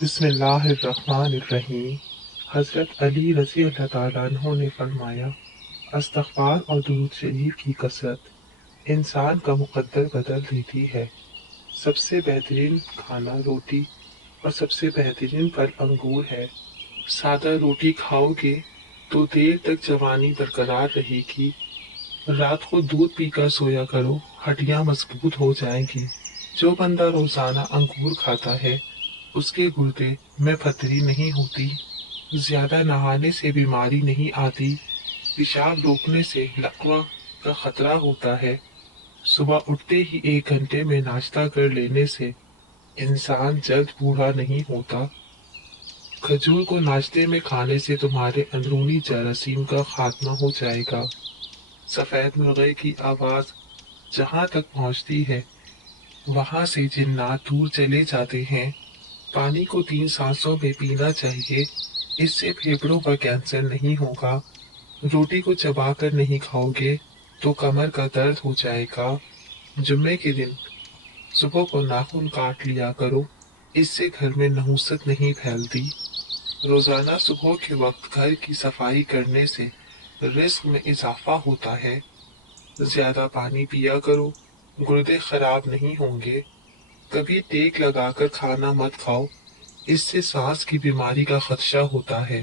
बिस्मिल्लाहिर्रहमानिर्रहीम। हज़रत अली रज़ी अल्लाह ताला अन्हु ने फरमाया, इस्तग़फ़ार और दुरूद शरीफ की कसरत इंसान का मुक़द्दर बदल देती है। सबसे बेहतरीन खाना रोटी और सबसे बेहतरीन फल अंगूर है। सादा रोटी खाओगे तो देर तक जवानी बरकरार रहेगी। रात को दूध पीकर सोया करो, हड्डियां मजबूत हो जाएंगी। जो बंदा रोजाना अंगूर खाता है उसके गुर्दे में पथरी नहीं होती। ज्यादा नहाने से बीमारी नहीं आती। पेशाब रोकने से लकवा का खतरा होता है। सुबह उठते ही 1 घंटे में नाश्ता कर लेने से इंसान जल्द बूढ़ा नहीं होता। खजूर को नाश्ते में खाने से तुम्हारे अंदरूनी जरासीम का खात्मा हो जाएगा। सफेद मुर्गे की आवाज जहां तक पहुंचती है वहां से जिन्नात दूर चले जाते हैं। पानी को 3 सांसों में पीना चाहिए, इससे फेफड़ों का कैंसर नहीं होगा। रोटी को चबाकर नहीं खाओगे तो कमर का दर्द हो जाएगा। जुम्मे के दिन सुबह को नाखून काट लिया करो, इससे घर में नहुसत नहीं फैलती। रोजाना सुबह के वक्त घर की सफाई करने से रिस्क में इजाफा होता है। ज्यादा पानी पिया करो, गुर्दे खराब नहीं होंगे। कभी टेक लगाकर खाना मत खाओ, इससे सांस की बीमारी का खदशा होता है।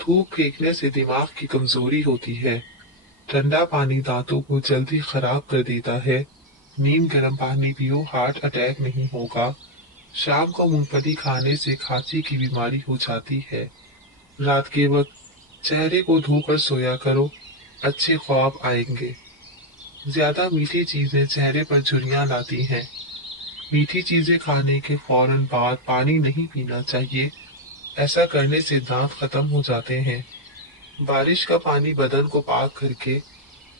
थूक फेंकने से दिमाग की कमजोरी होती है। ठंडा पानी दांतों को जल्दी खराब कर देता है। नीम गर्म पानी पियो, हार्ट अटैक नहीं होगा। शाम को मूंगफली खाने से खांसी की बीमारी हो जाती है। रात के वक्त चेहरे को धोकर सोया करो, अच्छे ख्वाब आएंगे। ज्यादा मीठी चीजें चेहरे पर झुर्रियां लाती हैं। मीठी चीजें खाने के फौरन बाद पानी नहीं पीना चाहिए, ऐसा करने से दांत खत्म हो जाते हैं। बारिश का पानी बदन को पाक करके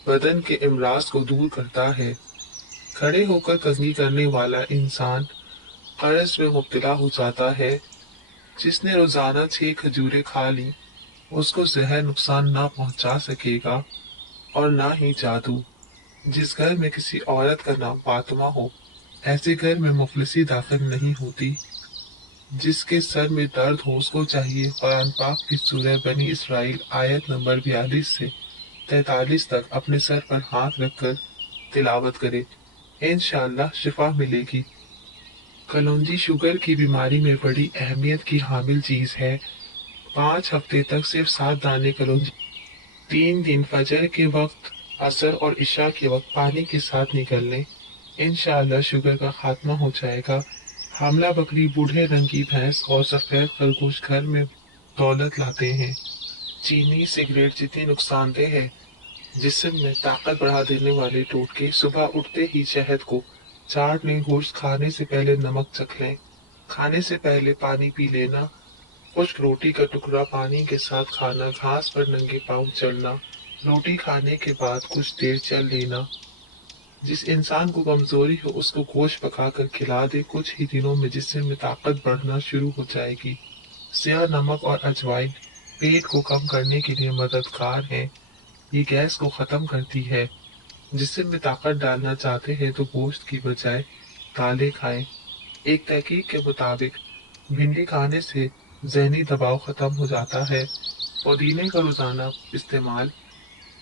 बदन के इमराज को दूर करता है। खड़े होकर कसरत करने वाला इंसान कर्ज में मुब्तला हो जाता है। जिसने रोजाना 6 खजूरें खा ली उसको जहर नुकसान ना पहुंचा सकेगा और ना ही जादू। जिस घर में किसी औरत का नाम फातिमा हो, ऐसे घर में मुफलिसी दाखिल नहीं होती। जिसके सर में दर्द हो उसको चाहिए कुरान पाक की सूरह बनी इसराइल आयत नंबर 42 से 43 तक अपने सर पर हाथ रखकर तिलावत करे, इंशाअल्लाह शिफा मिलेगी। कलौंजी शुगर की बीमारी में बड़ी अहमियत की हामिल चीज है। 5 हफ्ते तक सिर्फ 7 दाने कलौंजी 3 दिन फजर के वक्त, असर और इशा के वक्त पानी के साथ निकलने, इंशाअल्लाह शुगर का खात्मा हो जाएगा। हामला बकरी, बूढ़े रंग की भैंस और सफेद खरगोश घर में दौलत लाते हैं। चीनी सिगरेट जितनी नुकसानदेह है, जिस्म में ताकत बढ़ा देने वाले टोटके, सुबह उठते ही शहद को चाट लें, गोश्त खाने से पहले नमक चख लें, खाने से पहले पानी पी लेना, खुश्क रोटी का टुकड़ा पानी के साथ खाना, घास पर नंगे पांव चलना, रोटी खाने के बाद कुछ देर चल लेना। जिस इंसान को कमजोरी हो उसको गोश्त पकाकर खिला दे, कुछ ही दिनों में जिस्म में ताकत बढ़ना शुरू हो जाएगी। स्याह नमक और अजवाइन पेट को कम करने के लिए मददगार है। ये गैस को खत्म करती है। जिस्म में ताकत डालना चाहते हैं तो गोश्त की बजाय दालें खाएं। एक तहकीक के मुताबिक भिंडी खाने से जहनी दबाव खत्म हो जाता है। पुदीने का रोजाना इस्तेमाल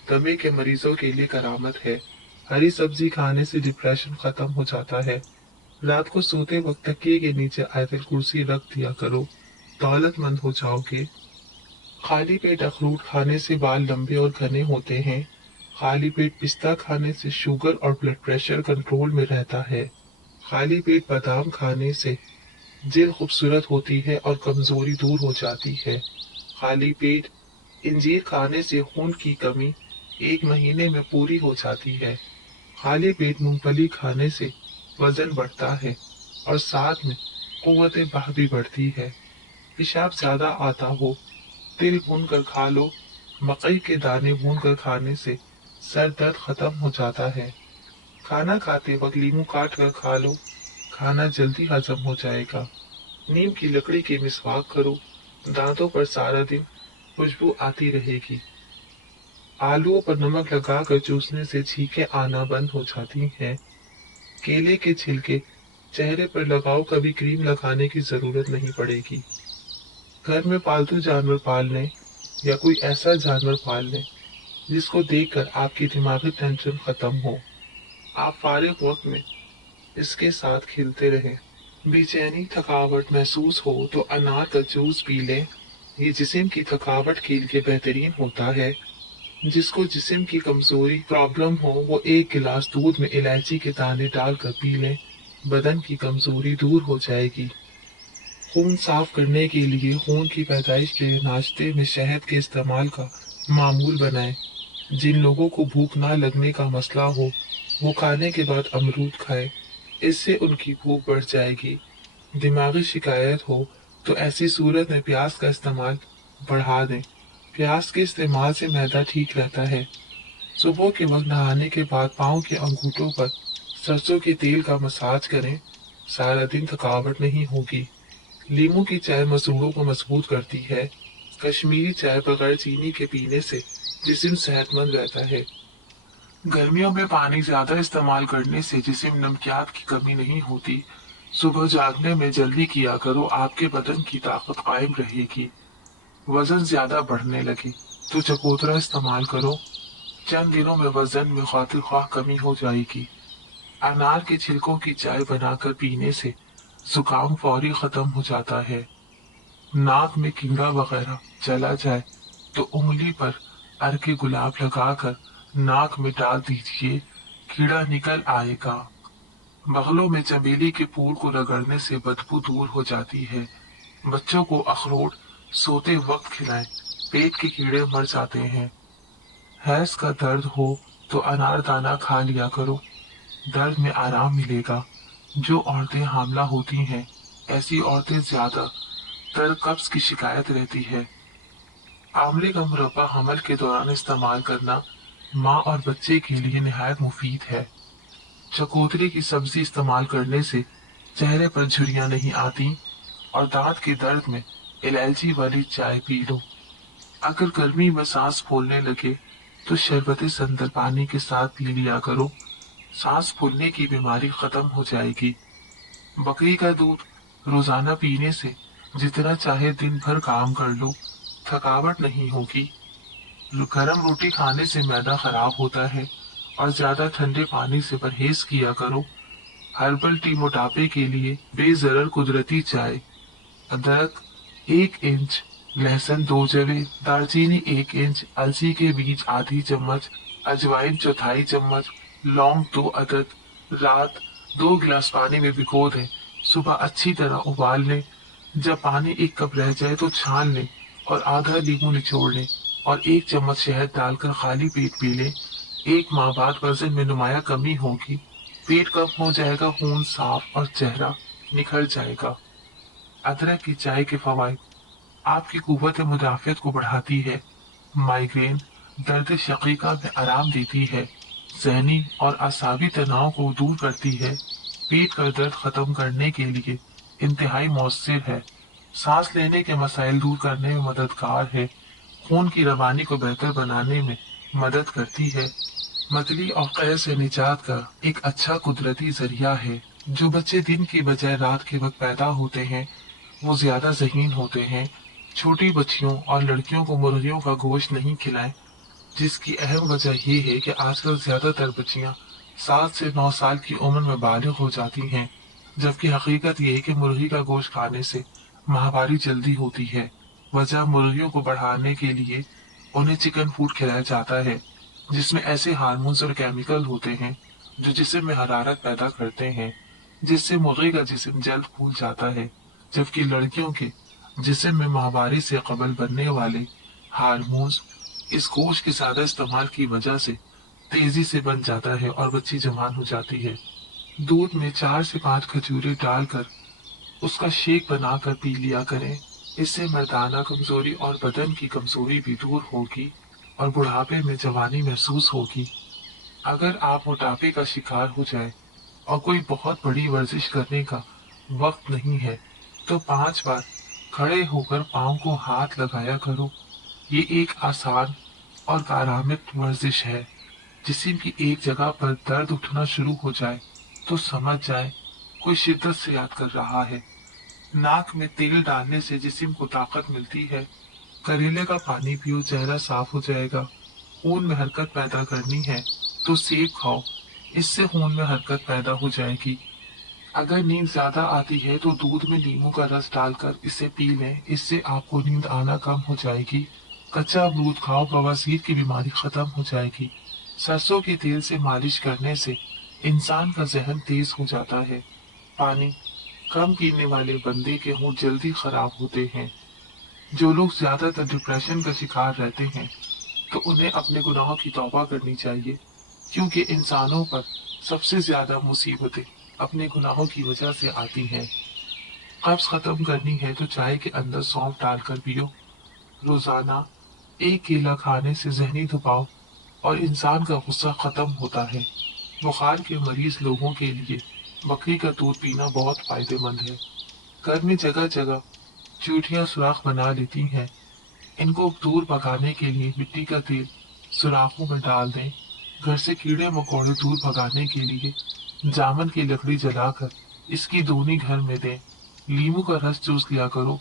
दमे के मरीजों के लिए करामत है। हरी सब्जी खाने से डिप्रेशन खत्म हो जाता है। रात को सोते वक्त तकिए के नीचे आयतल कुर्सी रख दिया करो, दौलतमंद हो जाओगे। खाली पेट अखरोट खाने से बाल लंबे और घने होते हैं। खाली पेट पिस्ता खाने से शुगर और ब्लड प्रेशर कंट्रोल में रहता है। खाली पेट बादाम खाने से दिल खूबसूरत होती है और कमजोरी दूर हो जाती है। खाली पेट इंजीर खाने से खून की कमी 1 महीने में पूरी हो जाती है। खाली पेट मूंगफली खाने से वजन बढ़ता है और साथ में कुव्वत बाह भी बढ़ती है। पेशाब ज्यादा आता हो, तिल भून कर खा लो। मकई के दाने भून कर खाने से सर दर्द खत्म हो जाता है। खाना खाते वक्त लीमू काट कर खा लो, खाना जल्दी हजम हो जाएगा। नीम की लकड़ी की मिसवाक करो, दांतों पर सारा दिन खुशबू आती रहेगी। आलूओं पर नमक लगाकर चूसने से छींकें आना बंद हो जाती हैं। केले के छिलके चेहरे पर लगाओ, कभी क्रीम लगाने की जरूरत नहीं पड़ेगी। घर में पालतू जानवर पाल लें या कोई ऐसा जानवर पाल लें जिसको देखकर आपकी दिमागी टेंशन खत्म हो। आप फारिग वक्त में इसके साथ खेलते रहें। बेचैनी थकावट महसूस हो तो अनार का जूस पी लें। ये जिस्म की थकावट के लिए बेहतरीन होता है। जिसको जिस्म की कमजोरी प्रॉब्लम हो वो एक गिलास दूध में इलायची के दाने डालकर पी लें। बदन की कमजोरी दूर हो जाएगी। खून साफ करने के लिए खून की पैदाइश के नाश्ते में शहद के इस्तेमाल का मामूल बनाएं। जिन लोगों को भूख ना लगने का मसला हो वो खाने के बाद अमरूद खाएं। इससे उनकी भूख बढ़ जाएगी। दिमागी शिकायत हो तो ऐसी सूरत में प्याज का इस्तेमाल बढ़ा दें। प्याज के इस्तेमाल से मैदा ठीक रहता है। सुबह के वक्त नहाने के बाद पाँव के अंगूठों पर सरसों के तेल का मसाज करें। सारा दिन थकावट नहीं होगी। लीमू की चाय मसूड़ों को मजबूत करती है। कश्मीरी चाय बगैर चीनी के पीने से जिस्म सेहतमंद रहता है। गर्मियों में पानी ज्यादा इस्तेमाल करने से जिस्म नमकियात की कमी नहीं होती। सुबह जागने में जल्दी किया करो, आपके बदन की ताकत कायम रहेगी। वजन ज्यादा बढ़ने लगे तो चकोतरा इस्तेमाल करो। चंद दिनों में वजन में खातिर ख्वाह कमी हो जाएगी। अनार के छिलकों की चाय बनाकर पीने से जुकाम फौरी खत्म हो जाता है। नाक में कीड़ा वगैरह चला जाए तो उंगली पर अर्के गुलाब लगाकर नाक में डाल दीजिए, कीड़ा निकल आएगा। बगलों में चमेली के फूल को रगड़ने से बदबू दूर हो जाती है। बच्चों को अखरोट सोते वक्त खिलाएं, पेट के कीड़े मर जाते हैं। हैज का दर्द हो तो अनारदाना खा लिया करो, दर्द में आराम मिलेगा। जो औरतें हामला होती हैं ऐसी औरतें ज्यादा तर कब्ज की शिकायत रहती है। आंवले का मुरब्बा हमल के दौरान इस्तेमाल करना माँ और बच्चे के लिए निहायत मुफीद है। चकोतरे की सब्जी इस्तेमाल करने से चेहरे पर झुर्रियां नहीं आती और दांत के दर्द में इलायची वाली चाय पी लो। अगर गर्मी में सांस फूलने लगे तो शरबत संदल पानी के साथ पी लिया करो। सांस फूलने की बीमारी खत्म हो जाएगी। बकरी का दूध रोजाना पीने से जितना चाहे दिन भर काम कर लो, थकावट नहीं होगी। गरम रोटी खाने से मैदा खराब होता है और ज्यादा ठंडे पानी से परहेज किया करो। हर्बल टी मोटापे के लिए बेजरर कुदरती चाय। अदरक 1 इंच, लहसुन 2 जवे, दालचीनी 1 इंच, अलसी के बीज आधी चम्मच, अजवाइन चौथाई चम्मच, लौंग 2 अदद। रात 2 गिलास पानी में भिगो दें। सुबह अच्छी तरह उबाल लें। जब पानी 1 कप रह जाए तो छान लें और आधा नींबू निचोड़ लें और 1 चम्मच शहद डालकर खाली पेट पी लें। 1 माह बाद वजन में नुमाया कमी होगी, पेट कम हो जाएगा, खून साफ और चेहरा निखर जाएगा। अदरक की चाय के फवाइद: आपकी कुव्वत मुदाफियत को बढ़ाती है, माइग्रेन दर्द शकीका में आराम देती है, ज़हनी और असाबी तनाव को दूर करती है, पेट का दर्द खत्म करने के लिए इंतहाई मौसर है, सांस लेने के मसाइल दूर करने में मददगार है, खून की रवानी को बेहतर बनाने में मदद करती है, मतली और कैद से निजात का एक अच्छा कुदरती जरिया है। जो बच्चे दिन की बजाय रात के वक्त पैदा होते हैं वो ज्यादा ज़हीन होते हैं। छोटी बच्चियों और लड़कियों को मुर्गियों का गोश्त नहीं खिलाएं, जिसकी अहम वजह ये है कि आजकल ज्यादातर बच्चियां 7 से 9 साल की उम्र में बालिग हो जाती हैं, जबकि हकीकत ये है कि मुर्गी का गोश्त खाने से माहवारी जल्दी होती है। वजह मुर्गियों को बढ़ाने के लिए उन्हें चिकन फूड खिलाया जाता है, जिसमें ऐसे हार्मोन्स और केमिकल होते हैं जो जिस्म में हरारत पैदा करते हैं, जिससे मुर्गी का जिस्म जल्द फूल जाता है, जबकि लड़कियों के जिस्म में माहवारी से कबल बनने वाले हार्मोन्स इस गोश्त के ज्यादा इस्तेमाल की वजह से तेजी से बन जाता है और बच्ची जवान हो जाती है। दूध में 4 से 5 खजूरें डालकर उसका शेक बनाकर पी लिया करें। इससे मर्दाना कमजोरी और बदन की कमजोरी भी दूर होगी और बुढ़ापे में जवानी महसूस होगी। अगर आप मोटापे का शिकार हो जाए और कोई बहुत बड़ी वर्जिश करने का वक्त नहीं है तो 5 बार खड़े होकर पाँव को हाथ लगाया करो। ये एक आसान और कारामिद वर्जिश है। जिस्म की एक जगह पर दर्द उठना शुरू हो जाए तो समझ जाए कोई शिद्दत से याद कर रहा है। नाक में तेल डालने से जिस्म को ताकत मिलती है। करेले का पानी पियो, चेहरा साफ हो जाएगा। खून में हरकत पैदा करनी है तो सेब खाओ, इससे खून में हरकत पैदा हो जाएगी। अगर नींद ज्यादा आती है तो दूध में नींबू का रस डालकर इसे पी लें, इससे आपको नींद आना कम हो जाएगी। कच्चा अमरूद खाओ, बवासीर की बीमारी खत्म हो जाएगी। सरसों के तेल से मालिश करने से इंसान का जहन तेज हो जाता है। पानी कम पीने वाले बंदे के होंठ जल्दी खराब होते हैं। जो लोग ज्यादातर डिप्रेशन का शिकार रहते हैं तो उन्हें अपने गुनाहों की तौबा करनी चाहिए, क्योंकि इंसानों पर सबसे ज्यादा मुसीबतें अपने गुनाहों की वजह से आती हैं। कब्ज खत्म करनी है तो चाय के अंदर सौंफ डालकर पियो। रोजाना एक केला खाने से जहनी दबाव और इंसान का गुस्सा खत्म होता है। बुखार के मरीज लोगों के लिए बकरी का दूध पीना बहुत फायदेमंद है। घर में जगह जगह चूटियां सुराख बना लेती हैं। इनको दूर भगाने के लिए मिट्टी का तेल सुराखों में डाल दें। घर से कीड़े मकोड़े दूर भगाने के लिए जामन की लकड़ी जलाकर इसकी धुनी घर में दें। नींबू का रस चूस लिया करो,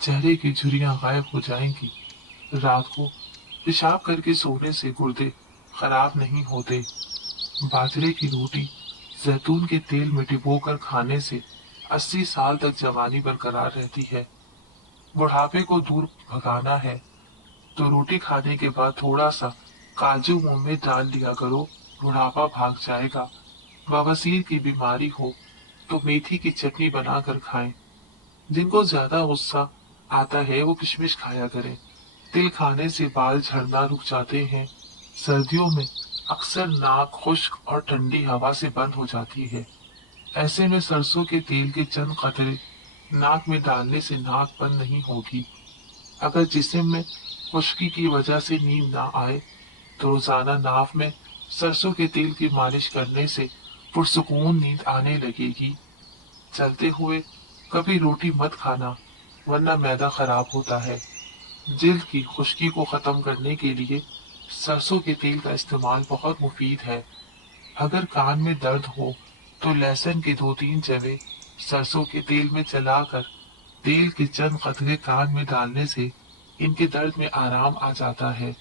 चेहरे की झुर्रियां गायब हो जाएंगी। रात को पेशाब करके सोने से गुर्दे खराब नहीं होते। बाजरे की रोटी जैतून के तेल में डुबोकर खाने से 80 साल तक जवानी बरकरार रहती है। बुढ़ापे को दूर भगाना है तो रोटी खाने के बाद थोड़ा सा काजू मुंह में डाल लिया करो, बुढ़ापा भाग जाएगा। बवासीर की बीमारी हो तो मेथी की चटनी बनाकर खाएं। जिनको ज्यादा गुस्सा आता है वो किशमिश खाया करें। तिल खाने से बाल झड़ना रुक जाते हैं। सर्दियों में अक्सर नाक खुश्क और ठंडी हवा से बंद हो जाती है। ऐसे में सरसों के तेल के चंद कतरे नाक में डालने से नाक बंद नहीं होगी। अगर जिस्म में खुश्की की वजह से नींद ना आए तो रोजाना नाक में सरसों के तेल की मालिश करने से पुरसुकून नींद आने लगेगी। चलते हुए कभी रोटी मत खाना, वरना मैदा खराब होता है। जिल्द की खुश्की को खत्म करने के लिए सरसों के तेल का इस्तेमाल बहुत मुफीद है। अगर कान में दर्द हो तो लहसुन के 2-3 जवे सरसों के तेल में चलाकर तेल के चंद कतरे कान में डालने से इनके दर्द में आराम आ जाता है।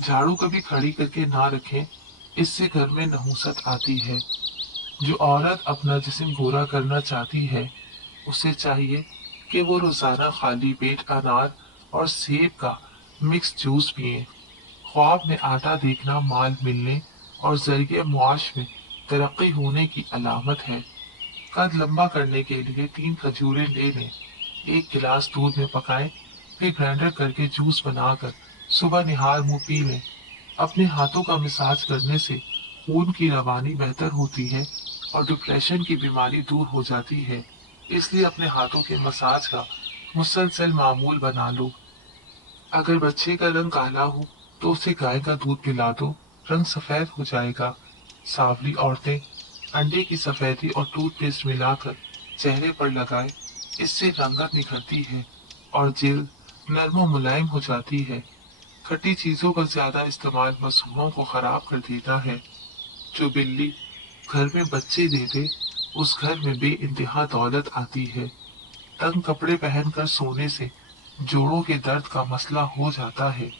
झाड़ू कभी खड़ी करके ना रखें, इससे घर में नहुसत आती है। जो औरत अपना जिस्म गोरा करना चाहती है उसे चाहिए कि वो रोजाना खाली पेट अनार और सेब का मिक्स जूस पिए। ख्वाब में आटा देखना माल मिलने और जरिए मुआश में तरक्की होने की अलामत है। कद लंबा करने के लिए 3 खजूरें ले लें, 1 गिलास दूध में पकाएं, फिर ग्राइंडर करके जूस बनाकर सुबह निहार मुंह पी लें। अपने हाथों का मसाज करने से खून की रवानी बेहतर होती है और डिप्रेशन की बीमारी दूर हो जाती है। इसलिए अपने हाथों के मसाज का मुसलसल मामूल बना लो। अगर बच्चे का रंग काला हो तो उसे गाय का दूध पिला दो, रंग सफेद हो जाएगा। सांवली औरतें अंडे की सफेदी और टूथपेस्ट मिलाकर चेहरे पर लगाए, इससे रंगत निखरती है और जिल्द नरम और मुलायम हो जाती है। खट्टी चीजों का ज्यादा इस्तेमाल मसूड़ों को खराब कर देता है। जो बिल्ली घर में बच्चे दे दे उस घर में बेइंतहा दौलत आती है। तंग कपड़े पहनकर सोने से जोड़ों के दर्द का मसला हो जाता है।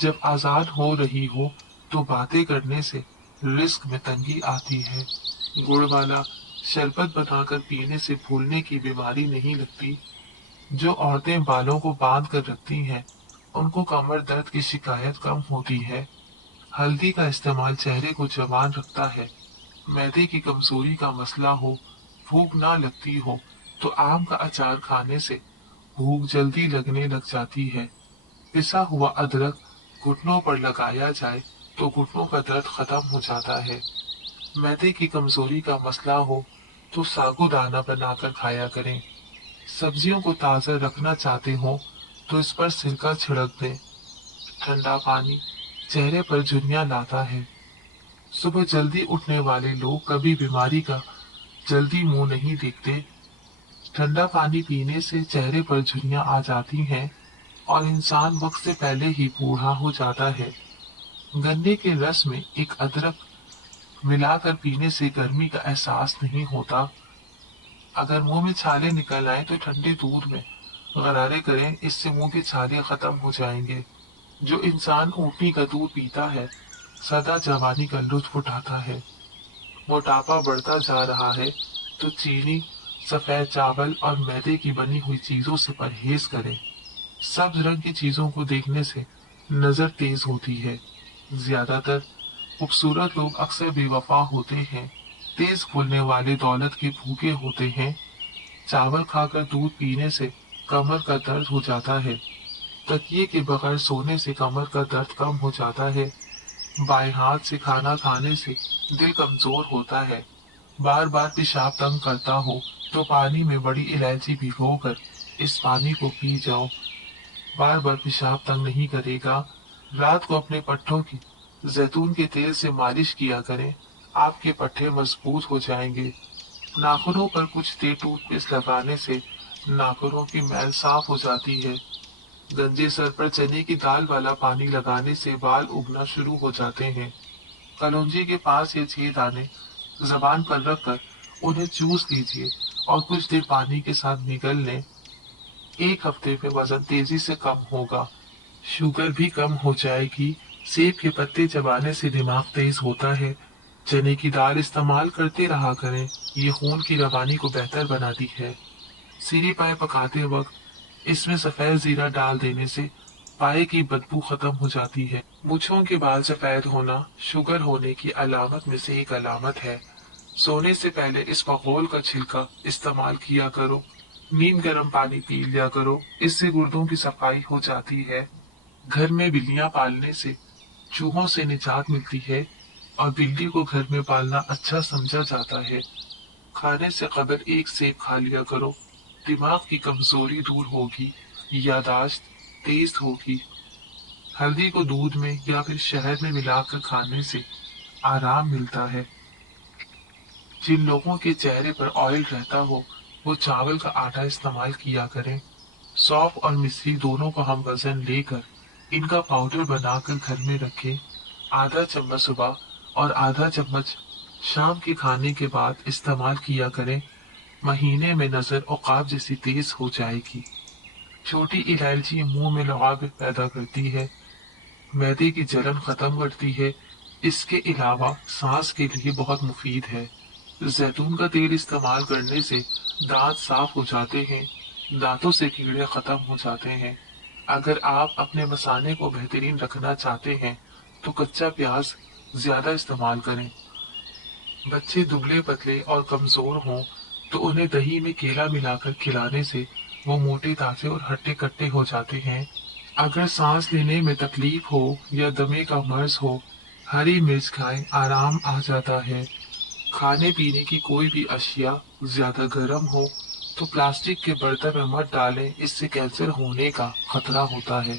जब आजाद हो रही हो तो बातें करने से रिस्क में तंगी आती है। गुड़ वाला शरबत बनाकर पीने से भूलने की बीमारी नहीं लगती। जो औरतें बालों को बांध कर रखती हैं उनको कमर दर्द की शिकायत कम होती है। हल्दी का इस्तेमाल चेहरे को जवान रखता है। मैदे की कमजोरी का मसला हो, भूख ना लगती हो तो आम का अचार खाने से भूख जल्दी लगने लग जाती है। पिसा हुआ अदरक घुटनों पर लगाया जाए तो घुटनों का दर्द खत्म हो जाता है। मैदे की कमजोरी का मसला हो तो साबूदाना बनाकर खाया करें। सब्जियों को ताज़ा रखना चाहते हो तो इस पर सिरका छिड़क दें। ठंडा पानी चेहरे पर झुर्रियां लाता है। सुबह जल्दी उठने वाले लोग कभी बीमारी का जल्दी मुंह नहीं देखते। ठंडा पानी पीने से चेहरे पर झुर्रियां आ जाती हैं और इंसान वक्त से पहले ही बूढ़ा हो जाता है। गन्ने के रस में एक अदरक मिलाकर पीने से गर्मी का एहसास नहीं होता। अगर मुंह में छाले निकल आए तो ठंडे दूध में गरारे करें, इससे मुंह के छाले खत्म हो जाएंगे। जो इंसान ऊँटनी का दूध पीता है सदा जवानी का लुत्फ उठाता है। मोटापा बढ़ता जा रहा है तो चीनी, सफेद चावल और मैदे की बनी हुई चीजों से परहेज करें। सब्ज रंग की चीजों को देखने से नजर तेज होती है। ज्यादातर खूबसूरत लोग अक्सर बेवफा होते हैं। तेज फूलने वाले दौलत के भूखे होते हैं। चावल खाकर दूध पीने से कमर का दर्द हो जाता है। तकिए के बगैर सोने से कमर का दर्द कम हो जाता है। बाएं हाथ से खाना खाने से दिल कमजोर होता है। बार बार पेशाब तंग करता हो तो पानी में बड़ी इलायची भिगोकर इस पानी को पी जाओ। बार बार पेशाब तंग नहीं करेगा। रात को अपने पट्टों की जैतून के तेल से मालिश किया करें, आपके पट्टे मजबूत हो जाएंगे। नाखूनों पर कुछ देर टूथपेस्ट लगाने से नाखूनों की मैल साफ हो जाती है। गंजे सर पर चने की दाल वाला पानी लगाने से बाल उगना शुरू हो जाते हैं। कलौंजी के पास ये 6 दाने जबान पर रखकर उन्हें चूस लीजिए और कुछ देर पानी के साथ निगल लें। 1 हफ्ते में वजन तेजी से कम होगा। शुगर भी कम हो जाएगी। सेब के पत्ते चबाने से दिमाग तेज होता है। चने की दाल इस्तेमाल करते रहा करें, ये खून की रवानी को बेहतर बनाती है। सीरी पाए पकाते वक्त इसमें सफेद जीरा डाल देने से पाए की बदबू खत्म हो जाती है। मूंछों के बाल सफेद होना शुगर होने की अलामत में से एक अलामत है। सोने से पहले इस बगोल का छिलका इस्तेमाल किया करो। नीम गर्म पानी पी लिया करो, इससे गुर्दों की सफाई हो जाती है। घर में बिल्लियां पालने से चूहों से निजात मिलती है और बिल्ली को घर में पालना अच्छा समझा जाता है। खाने से कबल 1 सेब खा लिया करो, दिमाग की कमजोरी दूर होगी, यादाश्त तेज होगी। हल्दी को दूध में या फिर शहद में मिलाकर खाने से आराम मिलता है। जिन लोगों के चेहरे पर ऑयल रहता हो वो चावल का आटा इस्तेमाल किया करें। सौंफ और मिश्री दोनों को हम वजन लेकर इनका पाउडर बनाकर घर में रखें। आधा चम्मच सुबह और आधा चम्मच शाम के खाने के बाद इस्तेमाल किया करें। महीने में नजर औकाब जैसी तेज हो जाएगी। छोटी इलायची मुंह में लगाव पैदा करती है, मैदे की जलन खत्म करती है। इसके अलावा सांस के लिए बहुत मुफीद है। जैतून का तेल इस्तेमाल करने से दांत साफ हो जाते हैं, दांतों से कीड़े खत्म हो जाते हैं। अगर आप अपने मसाने को बेहतरीन रखना चाहते हैं तो कच्चा प्याज ज्यादा इस्तेमाल करें। बच्चे दुबले पतले और कमजोर हों तो उन्हें दही में केला मिलाकर खिलाने से वो मोटे ताजे और हट्टे कट्टे हो जाते हैं। अगर सांस लेने में तकलीफ हो या दमे का मर्ज हो, हरी मिर्च खाएं, आराम आ जाता है। खाने पीने की कोई भी अशिया ज्यादा गर्म हो तो प्लास्टिक के बर्तन में मत डालें, इससे कैंसर होने का खतरा होता है।